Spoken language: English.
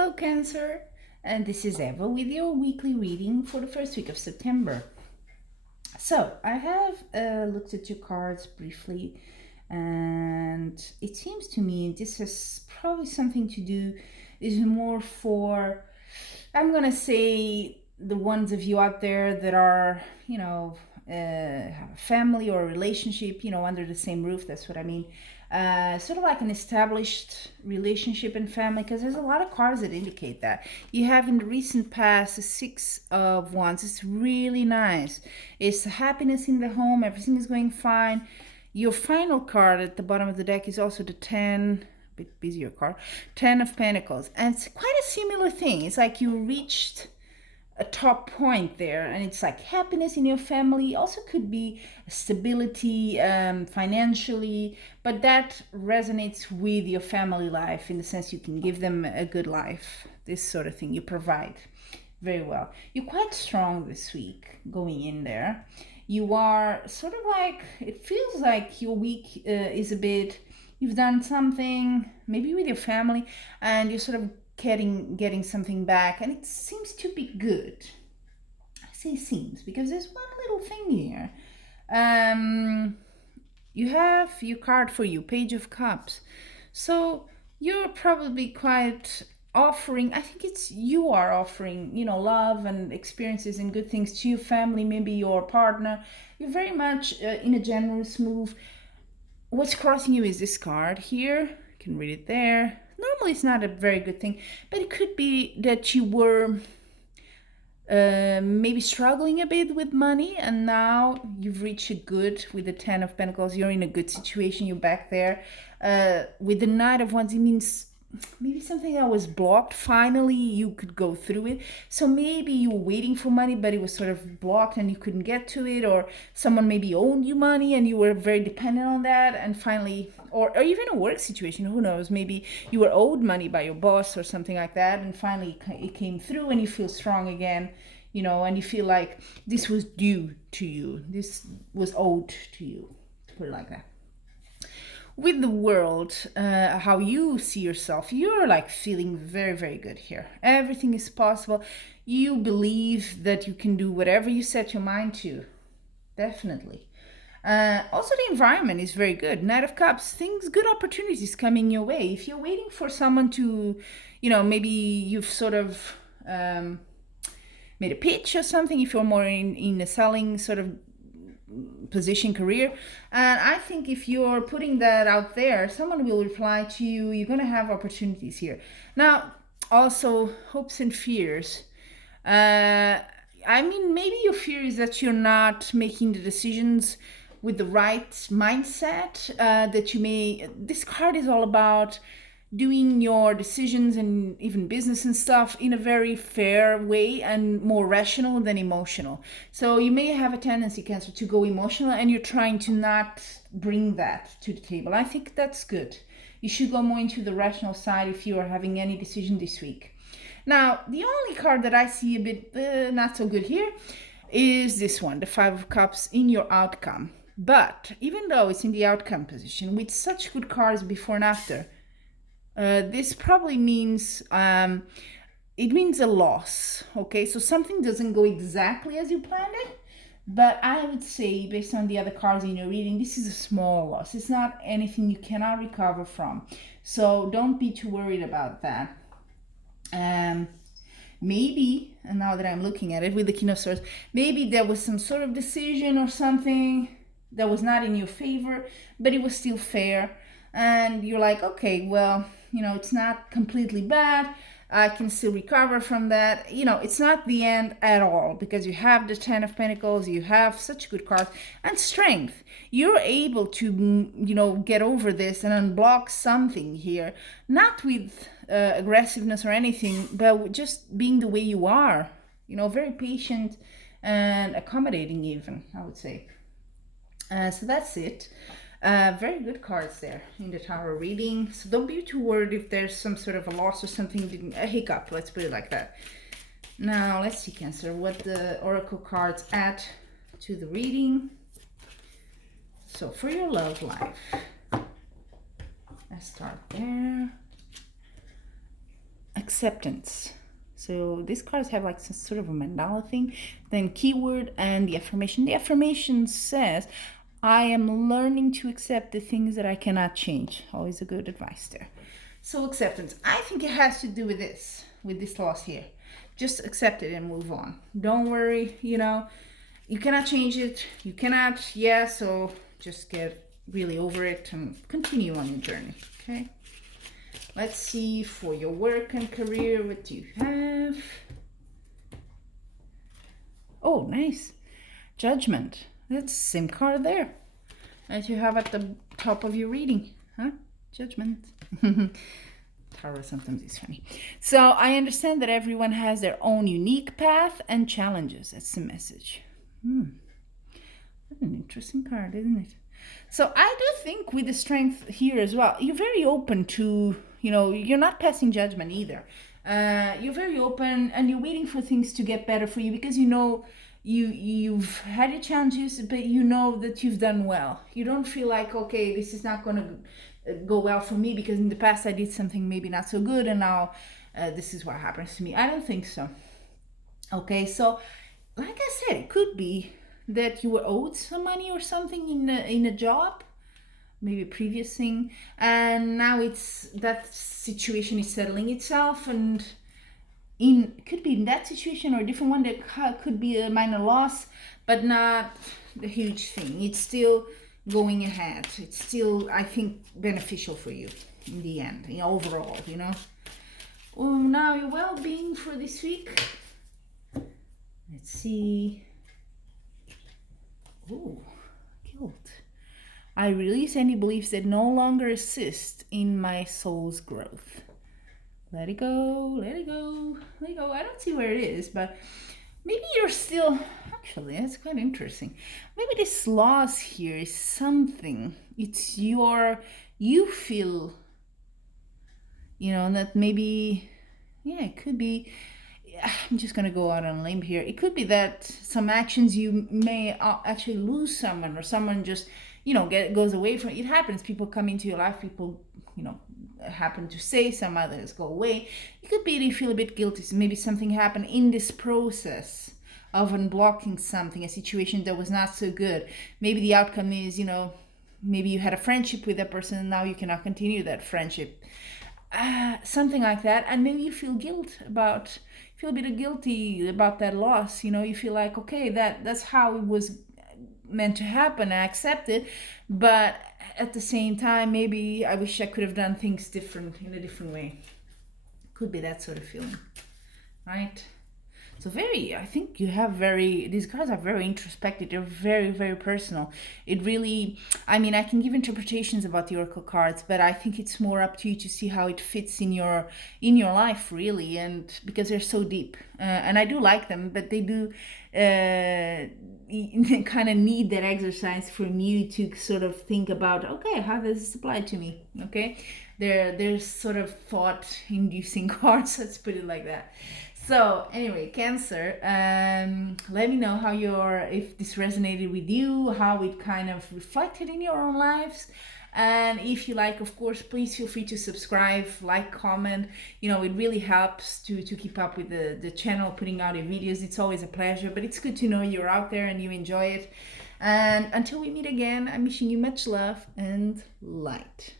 Hello, Cancer, and this is Eva with your weekly reading for the first week of September. So, I have looked at your cards briefly, and it seems to me this has probably something to do, is more for, I'm gonna say, the ones of you out there that are, have a family or a relationship, under the same roof. That's what I mean. Sort of like an established relationship and family, because there's a lot of cards that indicate that. You have in the recent past the Six of Wands. It's really nice. It's happiness in the home. Everything is going fine. Your final card at the bottom of the deck is also the 10, bit busier card, 10 of Pentacles. And it's quite a similar thing. It's like you reached a top point there, and it's like happiness in your family. Also could be stability financially, but that resonates with your family life in the sense you can give them a good life. This sort of thing you provide very well. You're quite strong this week going in there. You are sort of like, it feels like your week is a bit, you've done something maybe with your family and you're sort of getting something back, and it seems to be good. I say seems because there's one little thing here. You have your card for you, Page of Cups. So you're probably quite offering, I think it's you are offering, love and experiences and good things to your family, maybe your partner. You're very much in a generous move. What's crossing you is this card here. You can read it there. Normally it's not a very good thing, but it could be that you were maybe struggling a bit with money, and now you've reached a good with the 10 of Pentacles. You're in a good situation. You're back there. With the Knight of Wands, it means maybe something that was blocked, finally you could go through it. So maybe you were waiting for money, but it was sort of blocked and you couldn't get to it, or someone maybe owed you money and you were very dependent on that, and finally, or even a work situation, who knows, maybe you were owed money by your boss or something like that, and finally it came through and you feel strong again, and you feel like this was due to you, this was owed to you, to put it like that. With the world, how you see yourself, you're like feeling very, very good here. Everything is possible. You believe that you can do whatever you set your mind to. Definitely. Also, the environment is very good. Knight of Cups, things, good opportunities coming your way. If you're waiting for someone to, maybe you've sort of made a pitch or something, if you're more in a selling sort of position, career, and I think if you're putting that out there, someone will reply to you. You're going to have opportunities here. Now, also hopes and fears. Maybe your fear is that you're not making the decisions with the right mindset, that you may, this card is all about doing your decisions and even business and stuff in a very fair way and more rational than emotional. So you may have a tendency, Cancer, to go emotional, and you're trying to not bring that to the table. I think that's good. You should go more into the rational side if you are having any decision this week. Now, the only card that I see a bit not so good here is this one, the Five of Cups, in your outcome. But even though it's in the outcome position with such good cards before and after, this probably means it means a loss. Okay, so something doesn't go exactly as you planned it, but I would say, based on the other cards in your reading, this is a small loss. It's not anything you cannot recover from, so don't be too worried about that. Maybe, and now that I'm looking at it with the King of Swords, maybe there was some sort of decision or something that was not in your favor, but it was still fair, and you're like, okay, well, it's not completely bad. I can still recover from that. It's not the end at all, because you have the 10 of Pentacles, you have such good cards, and strength. You're able to, get over this and unblock something here, not with aggressiveness or anything, but just being the way you are, very patient and accommodating even, I would say. So that's it. Very good cards there in the Tower reading. So don't be too worried if there's some sort of a loss or something, a hiccup, let's put it like that. Now, let's see, Cancer, what the Oracle cards add to the reading. So for your love life, let's start there. acceptance. So these cards have like some sort of a mandala thing. Then keyword and the affirmation. The affirmation says, I am learning to accept the things that I cannot change. Always a good advice there. So acceptance. I think it has to do with this loss here. Just accept it and move on. Don't worry, you cannot change it. You cannot, so just get really over it and continue on your journey, okay? Let's see for your work and career, what do you have? Oh, nice. Judgment. That's the same card there as you have at the top of your reading, huh? Judgment. Tarot sometimes is funny. So I understand that everyone has their own unique path and challenges. That's the message. What an interesting card, isn't it? So I do think with the strength here as well, you're very open to, you're not passing judgment either. You're very open and you're waiting for things to get better for you because you've had your challenges, but you know that you've done well. You don't feel like, okay, this is not going to go well for me because in the past I did something maybe not so good and now this is what happens to me. I don't think so. Okay, so like I said, it could be that you were owed some money or something in a job, maybe a previous thing, and now it's that situation is settling itself, and could be in that situation or a different one that could be a minor loss, but not the huge thing. It's still going ahead. It's still, I think, beneficial for you in the end, overall, Well, now your well-being for this week. Let's see. Oh, guilt. I release any beliefs that no longer assist in my soul's growth. Let it go, let it go, let it go. I don't see where it is, but maybe you're still, actually, that's quite interesting. Maybe this loss here is something. It's you feel, that maybe, it could be, I'm just going to go out on a limb here. It could be that some actions you may actually lose someone or someone just, goes away from it. It happens. People come into your life. People, happen to say, some others go away. It could be that you feel a bit guilty. So maybe something happened in this process of unblocking something, a situation that was not so good. Maybe the outcome is, maybe you had a friendship with that person and now you cannot continue that friendship. Something like that. And maybe you feel feel a bit guilty about that loss. You feel like, okay, that's how it was meant to happen. I accept it, but at the same time, maybe I wish I could have done things different in a different way. Could be that sort of feeling, right? So I think these cards are very introspective. They're very, very personal. It really, I can give interpretations about the Oracle cards, but I think it's more up to you to see how it fits in your life, really, and because they're so deep. And I do like them, but they do kind of need that exercise from you to sort of think about, okay, how does this apply to me? Okay, they're sort of thought-inducing cards. Let's put it like that. So anyway, Cancer, let me know if this resonated with you, how it kind of reflected in your own lives. And if you like, of course, please feel free to subscribe, like, comment. It really helps to keep up with the channel, putting out your videos. It's always a pleasure, but it's good to know you're out there and you enjoy it. And until we meet again, I'm wishing you much love and light.